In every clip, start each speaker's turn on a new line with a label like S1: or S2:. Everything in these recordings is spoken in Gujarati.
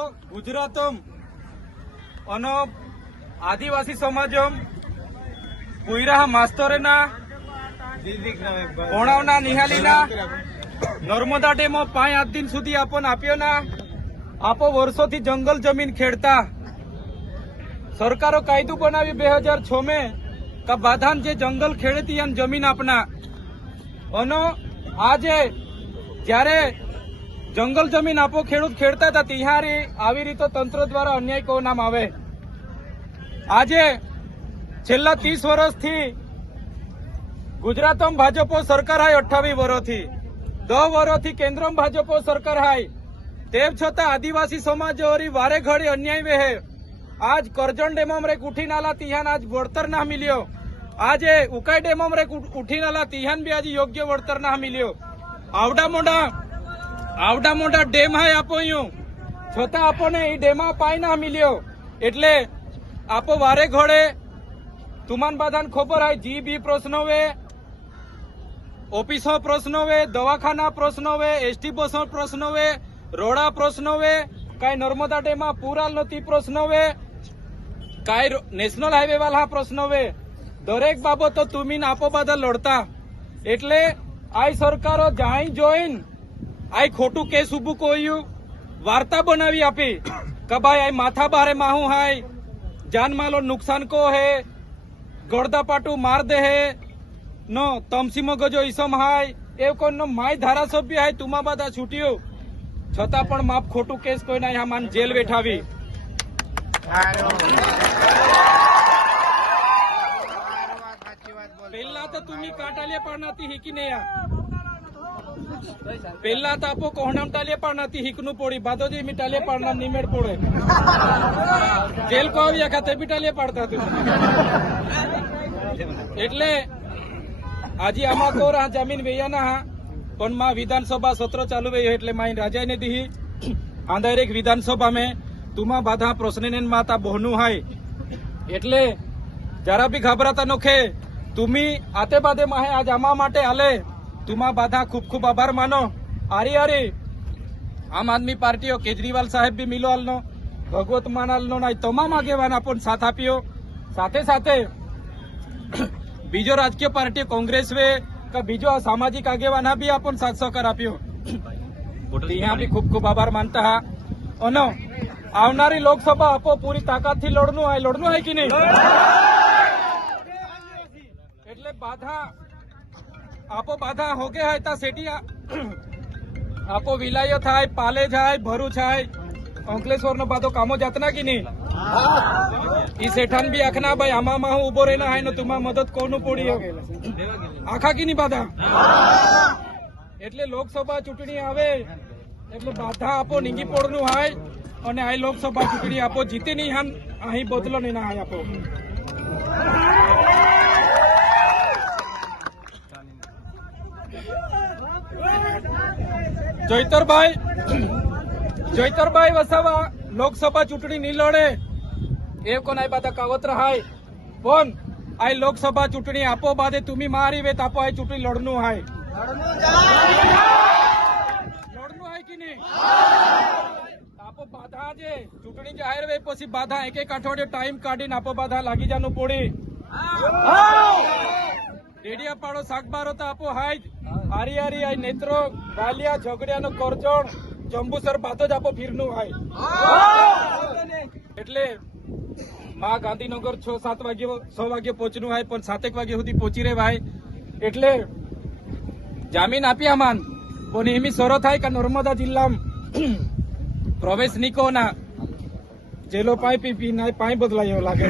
S1: గుజరాతం અનો આદિવાસી સમાજમ પુઈરા માસ્તરેના ઓણાવના નિહાલીના નર્મદા ડેમો પાંચ આઠ દિન સુધી આપણ આપ્યો ના આપો વર્ષોથી જંગલ જમીન ખેડતા સરકારો કાયદું બનાવી બે હજાર છ મેં કા બાધાન જે જંગલ ખેડતી અને જમીન આપના અનો આજે જ્યારે જંગલ જમીન આપો, ખેડૂત ખેડતા હતા. તિહારી આવી રીતે તંત્ર દ્વારા અન્યાય કહો નામ આવે. આજે છેલ્લા ત્રીસ વર્ષથી ગુજરાતમાં ભાજપો સરકાર હાય અઠ્ઠાવીસ વર્ષથી. દસ વર્ષથી કેન્દ્રમાં ભાજપો સરકાર હાય. તેમ છતાં આદિવાસી સમાજ વારે ઘડી અન્યાય વેહે. આજ કરજણ ડેમમ રે ઉઠી નાલા તિહાન આજ વળતર ના મિલ્યો. આજે ઉકાઈ ડેમમ રે ઉઠી નાલા તિહાન બી આજે યોગ્ય વળતર ના મિલ્યો. આવડા મોટા આવડા મોટા ડેમ હાય આપો અહીંયા છતાં આપણને એ ડેમા પાય ના મિલ્યો. એટલે આપો વારે ઘોડે તુમાન બાધાન ખબર હાય જી બી પ્રશ્નો વે, ઓફિસો પ્રશ્નો વે, દવાખાના પ્રશ્નો વે, એસટી બસો પ્રશ્નો વે, રોડા પ્રશ્નો વે, કાંઈ નર્મદા ડેમમાં પૂરાલ નથી પ્રશ્નો વે, કાંઈ નેશનલ હાઈવે વાળા પ્રશ્નો વે. દરેક બાબતો તુમીન આપો બધા લડતા. એટલે આઈ સરકારો જાઈ જોઈન આ ખોટું કેસ ઉભું કોયું? વાર્તા બનાવી આપી. કે ભાઈ આ માથા બારે માહું હાય. જાનમાલો નુકસાન કો હે? ગોળદા પાટું માર દે હે? નો તમસીમો ગજો ઈસમ હાય. એ કોઈનો માય ધારાસભ્ય હાય તુમા બધા છૂટ્યું. છતાં પણ માપ ખોટું કેસ કોઈ ના માન જેલ બેઠાવી પહેલા તો તુમી કાટાલે પણ નથી હિકી નહીં તો આપો કોહણામ ટાલિયા પાડના હિકનું પોડી ભાદોજી મી ટાલિયા પાડના, નિમેડ પોડે જેલ કો આવ્યા ખાતે બી ટાલિયા પાડતા તું એટલે આજે આમાં તો રા જમીન વેયાના હા, પણ માં વિધાનસભા સત્ર ચાલુ વેયો એટલે માં રાજાને દીહી. આંધાર વિધાનસભા મેં તુમા બાધા પ્રશ્ન માતા બહનું હાય. એટલે જરા બી ઘબરાતા નોખે. તુમી આતે બાદે માહે આજ આમા માટે આલે. તુમા બાધા ખૂબ ખૂબ આભાર માનો. આરી આરી. આમ આદમી પાર્ટીઓ કેજરીવાલ સાહેબ બી મિલો હાલનો ભગવત માન હાલનો ના તમામ આગેવાન આપણ સાથ આપ્યો. સાથે સાથે બીજો રાજકીય પાર્ટી કોંગ્રેસ વે કે બીજો આ સામાજિક આગેવાન બી આપણ સાથ સહકાર આપ્યો. ત્યાં બી ખૂબ ખૂબ આભાર માનતા હા. અને આવનારી લોકસભા આપો પૂરી તાકાતથી લડનું હોય લડનું હોય કે નહીં? એટલે બાધા આપો બાધા હોગે હોય તા સેટી આપો વિલાયો થાય, પાલે જાય, ભરું થાય અંકલેશ્વર નો બાધો કામો જાતના કે નહીં? ઈ શેઠાન બી આખના ભાઈ, આમાં હું ઊભો રહીને હાય ને તુમા મદદ કોનું પડી આખા કીની બાધા? એટલે લોકસભા ચૂંટણી આવે, એટલે બાધા આપો, નીંગી પોળનું હાય, અને આ લોકસભા ચૂંટણી આપો, જીતે નહીં હાન, અહીં બદલો નહીં ના હાય આપો. જયતરભાઈ જયતરભાઈ વસાવા લોકસભા ચૂંટણી નહીં લડે એ કોના બાધા કાવત્ર હાય પણ આ લોકસભા ચૂંટણી આપો બાદે તુમી મારી વેત આપો આ ચૂંટણી લડનું હાય. લડનું હાય કે નહીં? આપો બાધા છે ચૂંટણી જાહેર વે પછી બાધા. એક એક અઠવાડિયે ટાઈમ કાઢીને આપો બાધા. લાગી જાનું પોડી રેડિયા પાડો શાકબારો તો આપો હાય હારી હારી આઈ નેત્રો ગાલિયા ઝઘડિયાનો કરજણ, જંબુસર બાતો જ આપો ફીરનું હાય. એટલે મા ગાંધીનગર છ, સાત વાગે છ વાગે પહોંચનું હાય, પણ સાતેક વાગે સુધી પહોંચી રે ભાઈ. એટલે જામીન આપ્યા માન પણ એમી સરો થાય કે નર્મદા જિલ્લામાં પ્રવેશ નીકો ના. જેલો પાઈ પી પી ના પાઈ બદલાય એવો લાગે.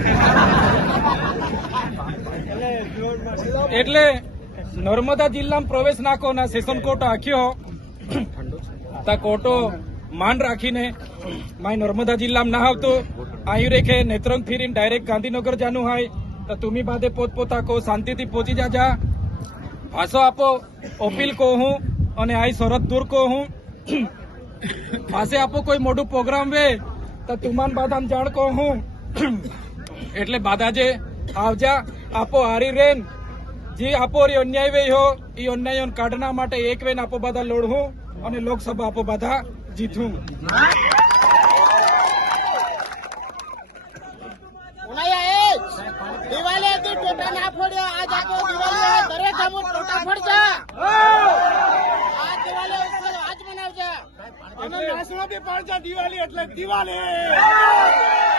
S1: એટલે નર્મદા જિલ્લામાં પ્રવેશ નાખો ના સેશન કોર્ટ આખ્યો. તા કોર્ટો માન રાખીને માય નર્મદા જિલ્લામાં ના આવતો આયુ રેખે નેત્રંગ ફીરીને ડાયરેક્ટ ગાંધીનગર જાનું હોય. તો તુમી બાદે પોતપોતા કહો શાંતિથી પહોંચી જાજા ભાષો આપો, અપીલ કહું હું અને આઈ શરત દૂર કહું હું. પાસે આપો કોઈ મોટું પ્રોગ્રામ વે, તો તુમાન બાદામ જાણ કહું હું. એટલે બાદા જે આવજા. આપો હારી રેન. જે આપો અન્યાય વે હો એ અન્યાયોને કાઢના માટે એક વેન આપો બધા લડવું અને લોકસભા આપો બધા
S2: જીતું દિવાળી એટલે દિવાળી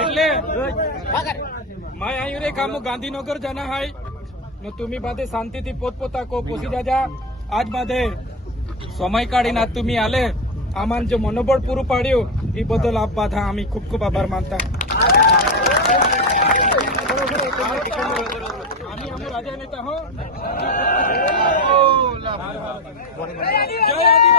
S1: એટલે માય આયુ રે કામ ગાંધીનગર જાના હાય. ને तुम्ही बाधे શાંતિથી પોતપોતા કો પોસી જાજા. આજ બાધે સમય કાઢીને આજ तुम्ही आले આમાં જે મનોબળ પૂરું પાડ્યું એ બદલ આપ બાધા આમી ખૂબ ખૂબ આભાર માનતા રાજા નેતા હો জয়